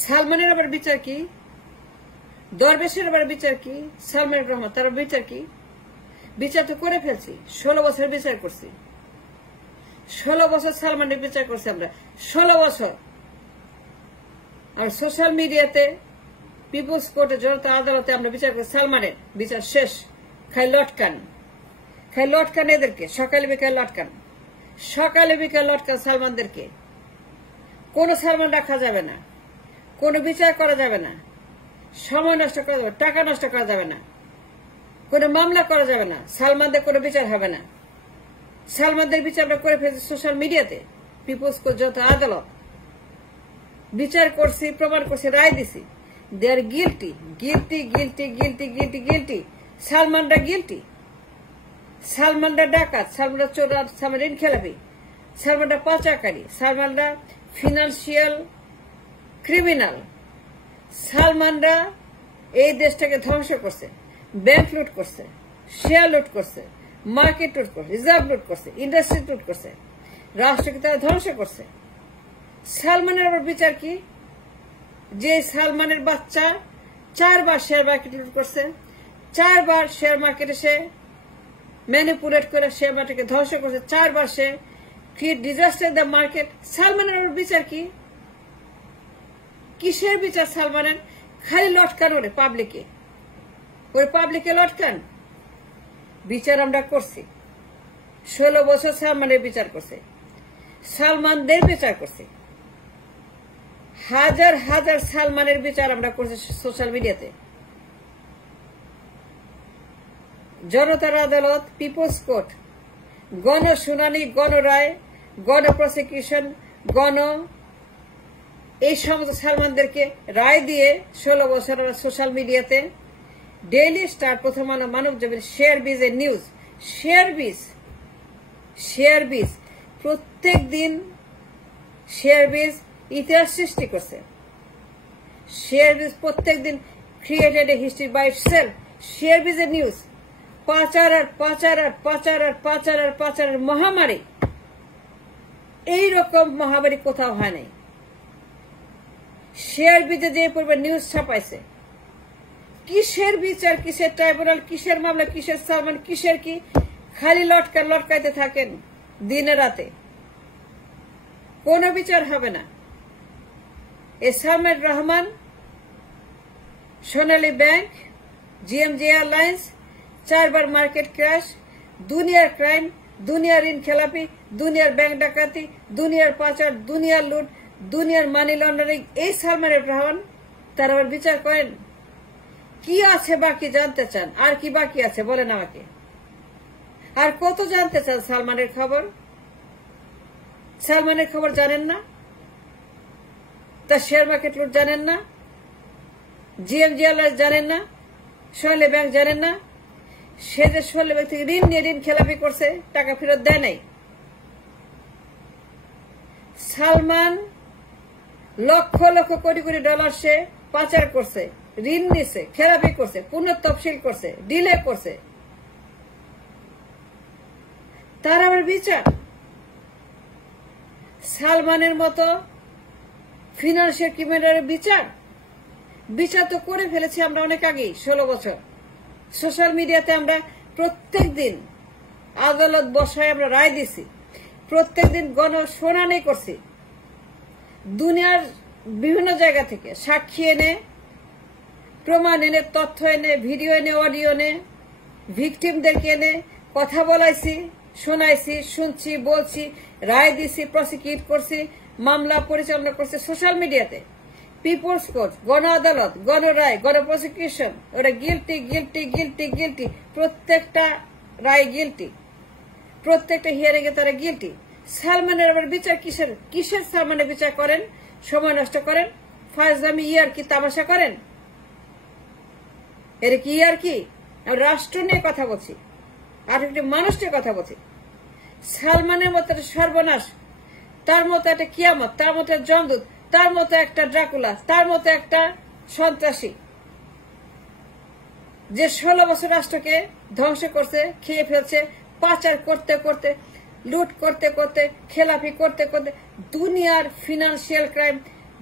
সালমানের আবার বিচার কি? দরবেশের আবার বিচার কি? সালমান রহমান তার বিচার কি? বিচার তো করে ফেলছি, 16 বছর বিচার করছি, 16 বছর সালমানের বিচার করছি আমরা, 16 বছর। আর সোশ্যাল মিডিয়াতে, পিপলস কোর্টে, জনতা আদালতে আমরা বিচার করছি, সালমানের বিচার শেষ। খাই লটকান, খাই লটকান এদেরকে, সকালে বিকাল লটকান, সকালে বিকাল লটকান সালমানদেরকে। কোনো সালমান রাখা যাবে না, কোনো বিচার করা যাবে না, সময় নষ্ট করা যাবে, টাকা নষ্ট করা যাবে না, কোনো মামলা করা যাবে না, সালমানদের কোনো বিচার হবে না। সালমানদের বিচার আমরা করে ফেলছি সোশ্যাল মিডিয়াতে, পিপলস কোর্ট, জনতা আদালত বিচার করছি, প্রমাণ করছি, রায় দিছি। They are guilty, guilty, guilty, guilty, guilty, guilty. সালমানরা গিলটি, সালমানরা ডাকাত, সালমানরা চোর, সালমান ঋণ খেলাপি, সালমানরা পাচারকারী, সালমানরা ফিনান্সিয়াল ক্রিমিনাল, সালমানরা এই দেশটাকে ধ্বংস করছে, ব্যাংক লুট করছে, শেয়ার লুট করছে, মার্কেট লুট করছে, রিজার্ভ লুট করছে, ইন্ডাস্ট্রি লুট করছে, রাষ্ট্রকে তারা ধ্বংস করছে। সালমানের আবার বিচার কি? যে সালমানের বাচ্চা 4 বার শেয়ার মার্কেট লুট করছে, 4 বার শেয়ার মার্কেটে সে ম্যানিপুলেট করে শেয়ার মার্কেটকে ধ্বংস করছে, 4 বার সে ক্রিয়েট ডিজাস্টার দ্য মার্কেট। সালমানের আবার বিচার কি? কিসের বিচার সালমানের? খালি লটকান ওরে পাবলিকে, ওরে পাবলিকে লটকান। বিচার আমরা করছি, 16 বছর সালমানের বিচার করছে, সালমানদের বিচার করছে, হাজার হাজার সালমানের বিচার আমরা করছি সোশ্যাল মিডিয়াতে। জনতার আদালত, পিপলস কোর্ট, গণশুনানি, গণরায়, গণপ্রসিকিউশন, এই সমস্ত সালমানদেরকে রায় দিয়ে 16 বছর সোশ্যাল মিডিয়াতে ডেইলি স্টার, প্রথম আলো, মানব জমিন, শেয়ার বিজের নিউজ, শেয়ার বিজ প্রত্যেক দিন শেয়ার বিজ ইতিহাস সৃষ্টি করছে। শেয়ার বিজ প্রত্যেক দিন created a history by itself. Share বিজের নিউজ, পাচারের মহামারী, এইরকম মহামারী কোথাও হয় নাই। শেয়ার বিজে যে পূর্বে নিউজ ছাপাইছে, কিসের বিচার, কিসের ট্রাইব্যুনাল, কিসের মামলা, কিসের সালমান, কিসের কি? খালি লটকাইতে থাকেন দিনে রাতে, কোনো বিচার হবে না। সালমান রহমান, সোনালী ব্যাংক, জিএমজি এয়ারলাইন্স, 4 বার মার্কেট ক্র্যাশ, দুনিয়ার ক্রাইম, দুনিয়ার ঋণ খেলাপি, দুনিয়ার ব্যাংক ডাকাতি, দুনিয়ার পাচার, দুনিয়ার লুট, দুনিয়ার মানি লন্ডারিং, এই সালমান রহমান তার আবার বিচার করেন। কি আছে বাকি জানতে চান? আর কি বাকি আছে বলেন আমাকে, আর কত জানতে চান সালমানের খবর? সালমানের খবর জানেন না? তার শেয়ার মার্কেট লুট জানেন না? জিএমজি এয়ারলাইন্স জানেন না? সোনালী ব্যাংক জানেন না? সে যে সোনালী ব্যাংক থেকে ঋণ নিয়ে ঋণ খেলাপি করছে, টাকা ফেরত দেয় নাই। সালমান লক্ষ লক্ষ কোটি কোটি ডলার সে পাচার করছে, ঋণ নিছে, খেলাপি করছে, পুনঃতফসিল করছে, ডিলে করছে, তার আবার বিচার। সালমানের মতো ফিনান্সিয়াল ক্রিমিনালের বিচার তো করে ফেলেছি আমরা অনেক আগেই। 16 বছর সোশ্যাল মিডিয়াতে আমরা প্রত্যেক দিন আদালত বসায় আমরা রায় দিছি, প্রত্যেক দিন গণশুনানি করছি, দুনিয়ার বিভিন্ন জায়গা থেকে সাক্ষী এনে, প্রমাণ এনে, তথ্য এনে, ভিডিও এনে, অডিও এনে, ভিকটিমদেরকে এনে কথা বলাইছি, শোনাইছি, শুনছি, বলছি, রায় দিছি, প্রসিকিউট করছি, মামলা পরিচালনা করছে সোশ্যাল মিডিয়াতে। পিপলস কোর্ট, গণ আদালত, গণরায়, গণপ্রসিকিউশন, ওরা গিলটি গিলটি গিলটি গিলটি, প্রত্যেকটা রায় গিলটি, প্রত্যেকটা হিয়ারিং এ তারা গিলটি। সালমানের আবার বিচার কিসের সালমানের বিচার করেন? সময় নষ্ট করেন, ফাজলামি, ইয়ার কি তামাশা করেন? এর কি ইয়ার কি? রাষ্ট্র নিয়ে কথা বলছি, আর একটি মানুষ নিয়ে কথা বলছি। সালমানের মতো একটা সর্বনাশ, তার মতো একটা কিয়ামত, তার মতো একটা জমদূত, তার মতো একটা ড্রাকুলা, তার মতো একটা সন্ত্রাসী, যে 16 বছর রাষ্ট্রকে ধ্বংস করছে, খেয়ে ফেলছে, পাচার করতে করতে, লুট করতে করতে, খেলাপি করতে করতে, দুনিয়ার ফিনান্সিয়াল ক্রাইম,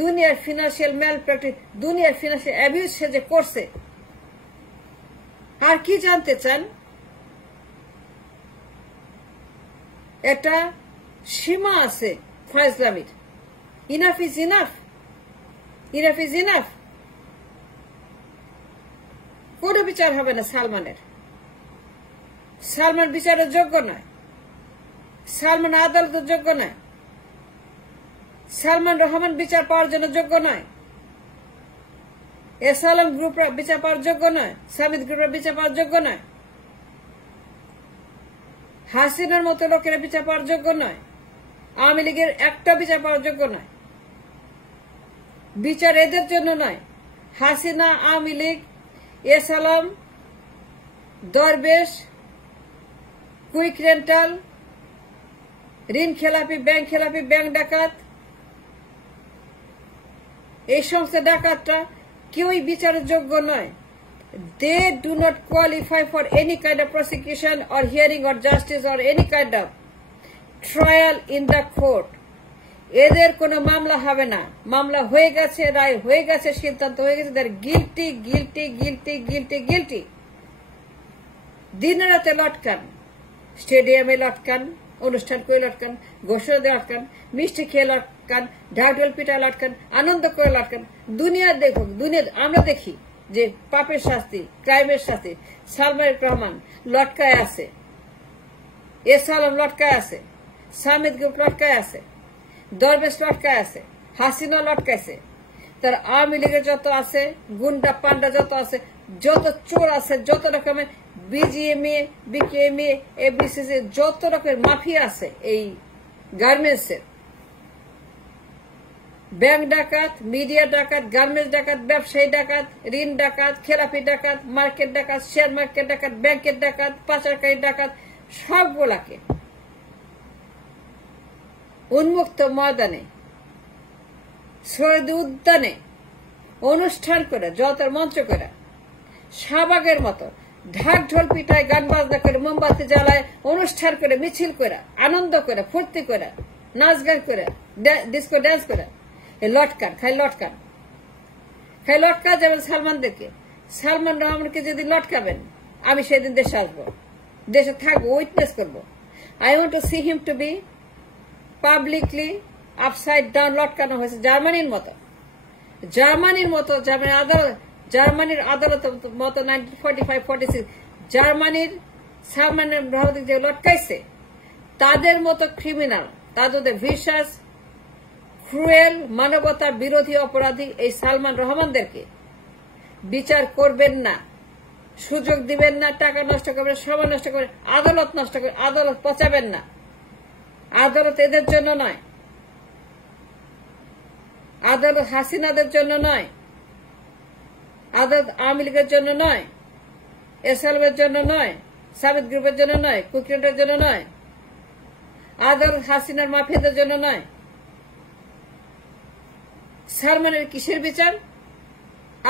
দুনিয়ার ফিনান্সিয়াল ম্যাল প্র্যাকটিস, দুনিয়ার ফিনান্সিয়াল অ্যাবিউজ সে যে করছে। আর কি জানতে চান? একটা সীমা আছে ফাজলামির। Enough is enough, enough is enough. কোনো বিচার হবে না সালমানের। সালমান বিচারের যোগ্য নয়, সালমান আদালতের যোগ্য নয়, সালমান রহমান বিচার পাওয়ার জন্য যোগ্য নয়, এসালাম গ্রুপ বিচার পাওয়ার যোগ্য নয়, সামিদ গ্রুপের বিচার পাওয়ার যোগ্য নয়, হাসিনার মতো লোকেরা বিচার পাওয়ার যোগ্য নয়, আওয়ামী লীগের একটা বিচার পাওয়ার যোগ্য নয়। বিচার এদের জন্য নয়। হাসিনা, আওয়ামী লীগ, এসালাম, দরবেশ, কুইক রেন্টাল, ঋণ খেলাপি, ব্যাংক ডাকাত, এই সমস্ত ডাকাতরা কেউই বিচারের যোগ্য নয়। They do not qualify for any kind of prosecution or hearing or justice or any kind of trial in the court. এদের কোনো মামলা হবে না। মামলা হয়ে গেছে, রায় হয়ে গেছে, সিদ্ধান্ত হয়ে গেছে। They are guilty, guilty, guilty, guilty, guilty. দিনে রাতে লটকান, স্টেডিয়ামে লটকান, অনুষ্ঠান করে লটকান, ঘোষণা দিয়ে লটকান, মিষ্টি খেয়ে লটকান, ঢাকঢোল পিঠা লটকান, আনন্দ করে লটকান। দুনিয়া দেখুক, দুনিয়া আমরা দেখি যে পাপের শাস্তি, ক্রাইমের শাস্তি। সালমান রহমান লটকায় আছে, এসালাম লটকায় আছে, সামিদ গ্রুপ লটকায় আছে, দরবেশ লটকায় আছে, হাসিনা লটকাইছে। তার আওয়ামী লীগের যত আছে, গুন্ডা পান্ডা যত আছে, যত চোর আছে, যত রকমের বিজিএমএ, বিকেএমএ, এবিসিসি, যত রকমের মাফিয়া আছে এই গার্মেন্টসের। ব্যাংক ডাকাত, মিডিয়া ডাকাত, গার্মেন্টস ডাকাত, ব্যবসায়ী ডাকাত, ঋণ ডাকাত, খেলাপি ডাকাত, মার্কেট ডাকাত, শেয়ার মার্কেট ডাকাত, ব্যাংকের ডাকাত, পাচারকারী ডাকাত, সবগুলাকে উন্মুক্ত ময়দানে, শহীদ উদ্যানে অনুষ্ঠান করে, যতের মঞ্চ করে, শাহবাগের মতো ঢাক ঢোল পিটায়, গান বাজনা করে, মোমবাতি জ্বালায়, অনুষ্ঠান করে, মিছিল করে, আনন্দ করে, ফুর্তি করে, নাচ গান করে, ডিস্কো ড্যান্স করে লটকান, খাই লটকান, খাই লটকা যাবেন সালমানদেরকে। সালমান রহমানকে যদি লটকাবেন, আমি সেদিন দেশে আসবো, দেশে থাকবো, উইটনেস করবো। I want to see him to be publicly upside down লটকানো হয়েছে জার্মানির মতো। জার্মানির মতো, জার্মানির আদালত মতো 1945-46 জার্মানির সালমান রহমান যে লটকাইছে, তাদের মতো ক্রিমিনাল, তাদের ভিশাস, ক্রুয়েল, মানবতা বিরোধী অপরাধী এই সালমান রহমানদেরকে বিচার করবেন না, সুযোগ দিবেন না। টাকা নষ্ট করবেন, সময় নষ্ট করবেন, আদালত নষ্ট করবেন, আদালত পচাবেন না। আদালত এদের জন্য নয়, আদালত হাসিনাদের জন্য নয়, আদালত আওয়ামী লীগের জন্য নয়, এসালামের জন্য নয়, সামিদ গ্রুপের জন্য নয়, কুকিরের জন্য নয়, আদালত হাসিনার মাফিয়াদের জন্য নয়। সালমানের কিসের বিচার?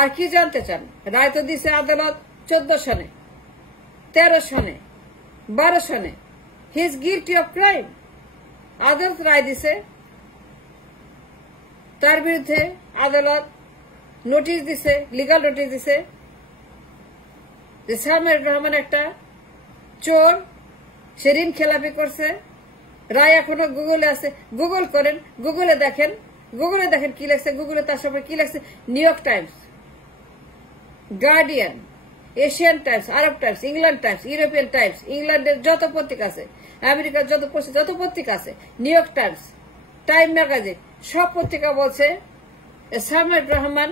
আর কি জানতে চান? রায় তো দিছে আদালত 14 সনে, 13 সনে, 12 সনে। He is guilty of crime. আদালত রায় দিছে, তার বিরুদ্ধে আদালত নোটিশ দিছে, লিগাল নোটিশ দিছে যে সালমান রহমান একটা চোর, সে ঋণ খেলাপি করছে। রায় এখনো গুগলে আছে, গুগল করেন, গুগলে দেখেন কি লেখছে, গুগলে তার সম্পর্কে কি লেখছে। New York Times, Guardian, Asian Times, Arab Times, England Times, European Times, ইংল্যান্ডের যত পত্রিকা আছে, আমেরিকার যত পত্রিকা আছে, New York Times, Time magazine, সব পত্রিকা বলছে সালমান রহমান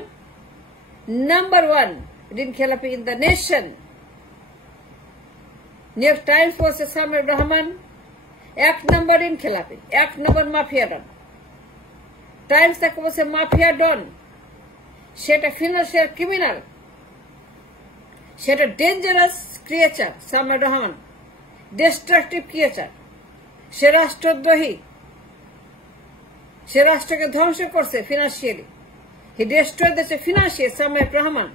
নাম্বার 1 ঋণ খেলাপি in the nation. New York Times বলছে সালমান রহমান 1 নম্বর ঋণ খেলাপি, 1 নম্বর মাফিয়া ডন। টাইমস তাকে বলছে মাফিয়া ডন, সেটা ফিনান্সিয়াল ক্রিমিনাল, সেটা dangerous creature. Salman Rahman destructive creature, সে রাষ্ট্রদ্রোহী, সে রাষ্ট্রকে ধ্বংস করছে financially. He destroyed the financial. Salman Rahman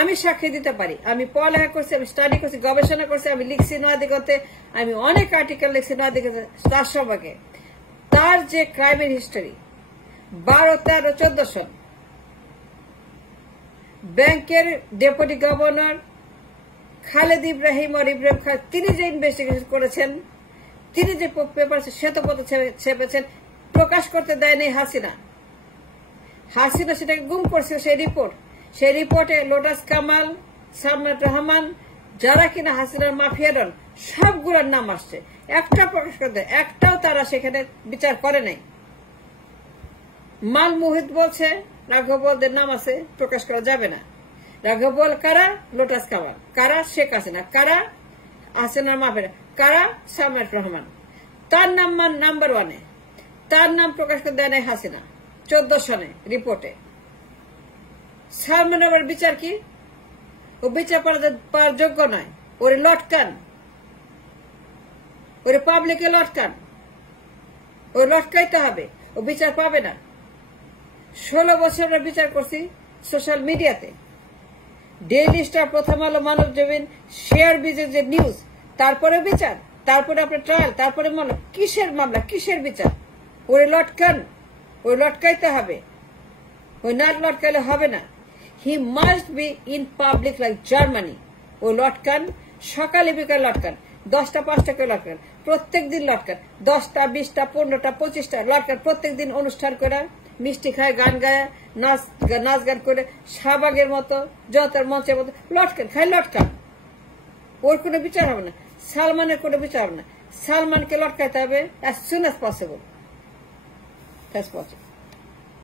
আমি সাক্ষী দিতে পারি, আমি পড়ালেখা করছি, আমি স্টাডি করছি, গবেষণা করছি, আমি লিখছি নয়াদিগতে, আমি অনেক আর্টিকেল লিখছি নয়াদিগতে তার সম্পর্কে। তার যে ক্রাইমের হিস্টোরি, 12, 13, 14 সন ব্যাংকের ডেপুটি গভর্নর খালেদ ইব্রাহিম আর ইব্রাহিম খান তিনি যে ইনভেস্টিগেশন করেছেন, তিনি যে পেপার শ্বেতপত্র ছেপেছেন, প্রকাশ করতে দেয়নি হাসিনা। হাসিনা সেটাকে গুম করছে। সেই রিপোর্টে লোটাস কামাল, সালমান রহমান, যারা কিনা হাসিনার মাফিয়া ডন, সবগুলোর নাম আসছে। একটা প্রকাশ করতে, একটাও তারা সেখানে বিচার করে নাই। মাল মুহিত বলছে রাঘবদের নাম আছে, প্রকাশ করা যাবে না। রাঘবল কারা? লোটাস কামাল। কারা? শেখ হাসিনা। কারা? হাসিনার মাফিয়া। কারা? সালমান রহমান। তার নাম নাম্বার 1-এ, তার নাম প্রকাশ করে দেয় নাই হাসিনা 14 সনে রিপোর্টে। সালমান আবার বিচার কি? ও বিচার পাওয়ার যোগ্য নয়। ওরে লটকান, ওরে পাবলিকে লটকান, ও লটকাইতে হবে, ও বিচার পাবে না। 16 বছর আমরা বিচার করছি সোশ্যাল মিডিয়াতে। ডেইলি স্টার, প্রথম আলো, মানব জমিন, শেয়ার বিজের যে নিউজ, তারপরে বিচার, তারপরে আপনার ট্রায়াল, তারপরে মামলা। কিসের মামলা? কিসের বিচার? ওরে লটকান, ওই লটকাইতে হবে। ওই না লটকাইলে হবে না। He must be in public like Germany. ও লটকান, সকালে বিকাল লটকান, 10টা 5টা করে লটকান, প্রত্যেক দিন লটকান, 10টা 20টা 15টা 25টা লটকান, প্রত্যেক দিন অনুষ্ঠান করে, মিষ্টি খায়, গান গায়, নাচ গান করে, শাহবাগের মতো, জনতার মঞ্চের মতো লটকান, খাই লটকান। ওর কোনো বিচার হবে না। সালমানের কোনো বিচার হবে না। সালমানকে লটকাইতে হবে as soon as possible. That's possible.